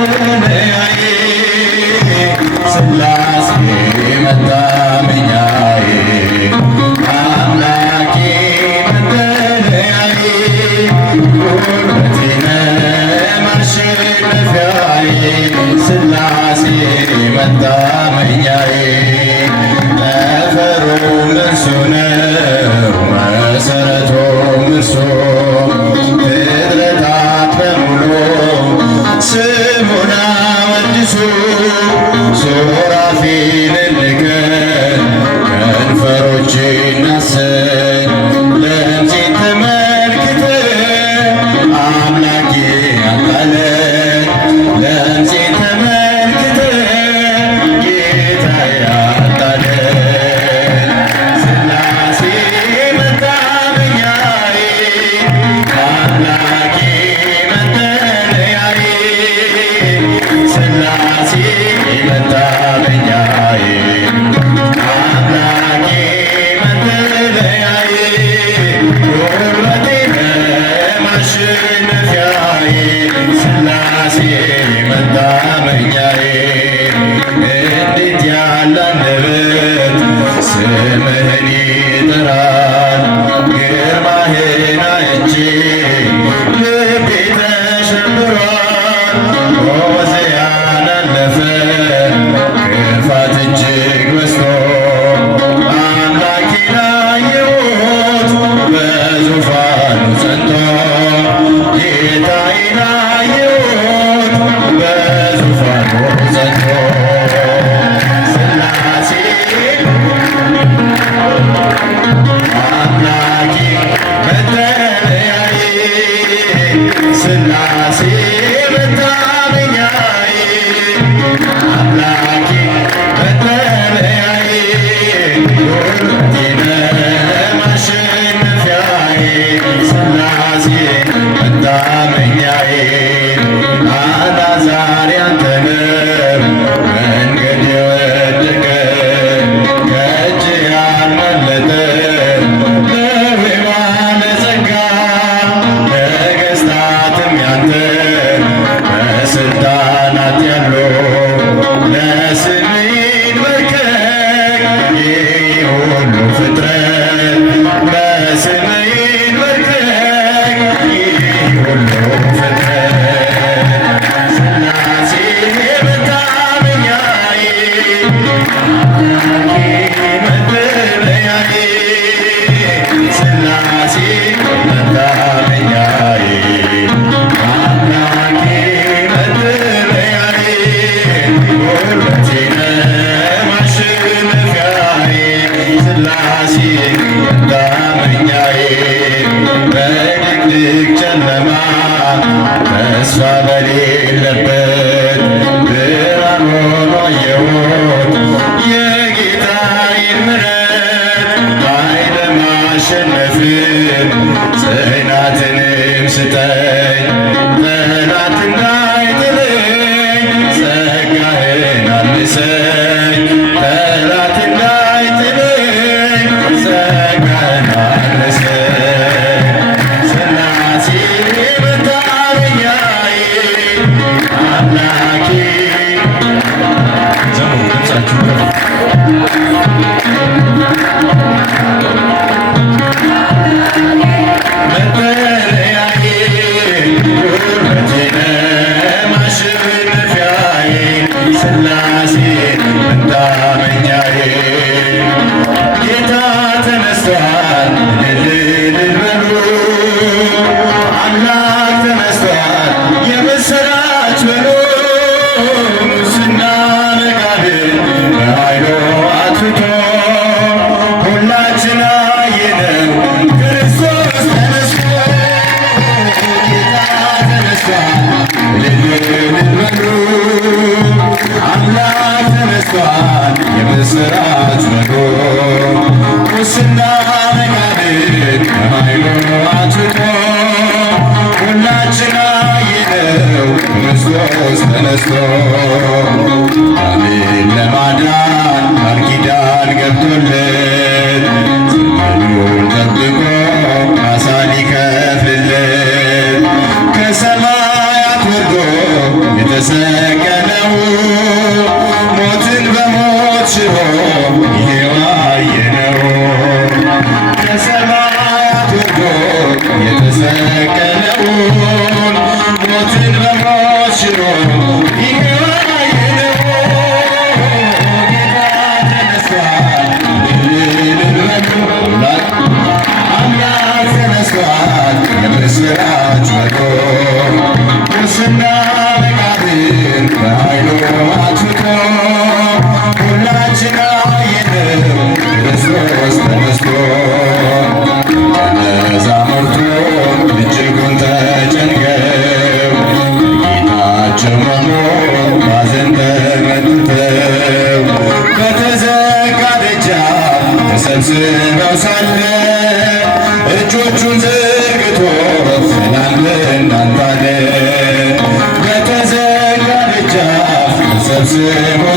መጠለያዬ ሥላሴ መታመኛዬ አምላኬ መጠለያዬ ጉልበቴ ማሸነፊያዬ ሥላሴ መታመኛዬ ጠፈሩም እርሱ ነው መሠረቱም እርሱ ፍጥረታት በሙሉ ስሙን አወድሱ ሱራፌልን ልከ ከንፈሮችን አሰኝ ለምሴን ተመልክተ አምላኬ አቃለን ለምሴን ተመልክተ ጌታዬ አቃለን ሥላሴ መታመኛዬ አምላኬ መጠለያዬ ሥላሴ መታመኛዬ አምላኬ መጠለያዬ ጉልበቴ ማሸነፊያዬ ሥላሴ መታመኛዬ እንዴት ያለ አንደበት ስምህን ይጠራል ግርማህን አይቼ ልቤ ተሸብሯል ሆሴያን አለፈ ክፋት እጅግ በዝቶ አምላኬን አየሁት በዙፋኑ ጸንቶ ጌታዬን አየሁት በዙፋኑ ጸንቶ ሥላሴ አምላኬ መጠለያዬ ሥላሴ መታመኛዬ አምላኬ መጠለያዬ ጉልበቴ ማሸነፊያዬ ሥላሴ መታመኛዬ አልዓዛር ያንተ ነው መንገድ የወደቀ ከእጅ ያልመለጠ ደዌ ባለጸጋ ነገሥታትም ያንተ በሥልጣናት ያሉ ለስምህ ይንበርከክ ይህ ሁሉ ፍጥረት ለስምህ ይንበርከክ ይህ ሁሉ ፍጥረት ሥላሴ መታመኛዬ አምላኬ መጠለያዬ ሥላሴ መታመኛዬ አምላኬ መጠለያዬ ጉልበቴ ማሸነፊያዬ ሥላሴ መታመኛዬ በድቅድቅ ጨለማ ተስፋ በሌለበት ብርሃን ሆኖ አየሁት የጌታዬን ምሕረት ኃይለ ማሸነፍን ጽናትንም ስጠኝ ጠላት እንዳይጥለኝ ጸጋህን አልብሰኝ ጠላት እንዳይጥለኝ ጸጋህን አልብሰኝ ሥላሴ መታመኛዬ አምላኬ ዘምሩ ድምፃችሁ መጠለያዬ ጉልበቴ ማሸነፊያዬ ሥላሴ መታመኛዬ ጌታ ተነስቷል እልል በሉ አምላክ ተነስቷል የምስራች በሉ ሙስና መቃብር በኃይሉ አጥፍቶ ሁላችን አየነው ክርስቶስ ተነስቶ ጌታ ተነስቷል እልል በሉ አምላክ ተነስቷል የምስራች በሉ ሙስና መቃብር በኃይሉ አጥፍቶ ሁላችን አየነው ክርስቶስ ተነስቶ አሜን ለማዳን ቃል ኪዳን ገብቶለት ዘመኑን ጠብቆ ካሳ ሊከፍልለት ከሰማያት ወርዶ የተሰቀለው ሞትን በሞት ሽሮ ይሄው አየነው። ከሰማያት ወርዶ የተሰቀለውን ሞትን በሞት ሽሮ ይሄው አየነው። ጌታ ተነስቷል እልል በሉ አምላክ ተነስቷል የምስራች መጥቶ ሙስና መቃብር በኃይሉ አጥፍቶ ሁላችን አየነው ክርስቶስ ተነስቶ። መዛሙርቱ እጅጉን ተጨንቀው ጌታቸው መሞት ባዘን ተመትተው በተዘጋ ደጃፍ ተሰብስበው ሳለ እጆቹን ዘርግቶ ሰላም ለእናንተ አለ። በተዘጋ ደጃፍ ተሰብስቦ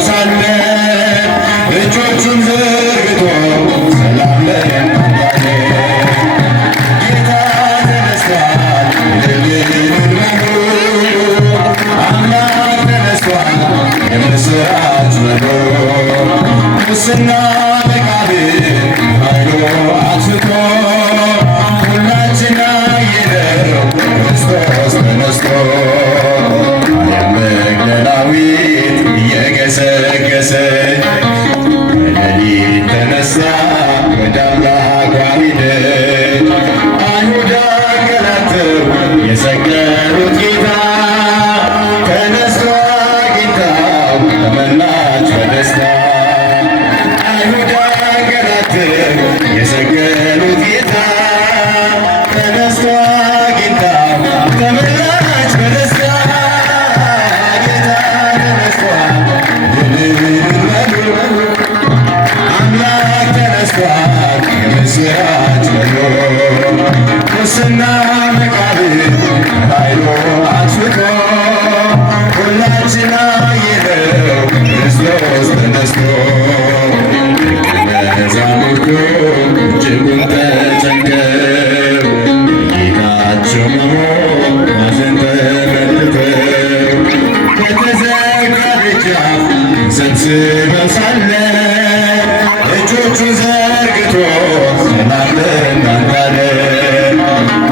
ሳለ እጆቹን ዘርግቶ ሰላም ለእናንተ አለ። ጌታ ተነስቷል እልል በሉ አምላክ ተነስቷል የምስራች በሉ ሙስና መቃብር ኃይሉ አጥፍቶ ሁላችን አየነው ክርስቶስ ተነስቶ። ማርያም መግደላዊት እየገሰገሰች በሌሊት ተነሳ ወደ አምላኳ ሄደች። አይሁድ አንገላተው የሰቀሉት ጌታ ተነስቶ አግኝታው ተመላች በደስታ። አይሁድ አንገላተው የሰቀሉት ጌታ ተነስቶ አግኝታው ተመላች በደስታ። ጌታ ተነስቷል እልል በሉ አምላክ ተነስቷል የምስራች በሉ ሙስና መቃብር ኃይሉ አጥፍቶ ሁላችን አየነው ክርስቶስ ተነስቶ። መዛሙርቱ እጅጉን ተጨንቀው ጌታቸው መሞት ባዘን ተመትተው በተዘጋ ደጃፍ ተሰብስበው ሳለ እጆቹን ዘርግቶ ሰላም ለእናንተ አለ።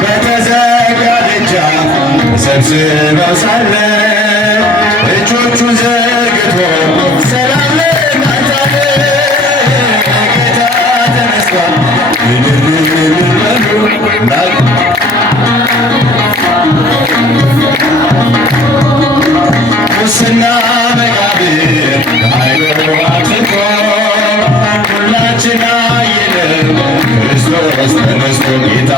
በተዘጋ ደጃፍ ተሰብስበው ሳለ እጆቹን ዘርግቶ ሰላም ለእናንተ አለ። ጌታ ተነስቷል እልል በሉ ሙስና መቃብር በኃይሉ አጥፍቶ ሁላችን አየነው ክርስቶስ ተነስቶ ጌታ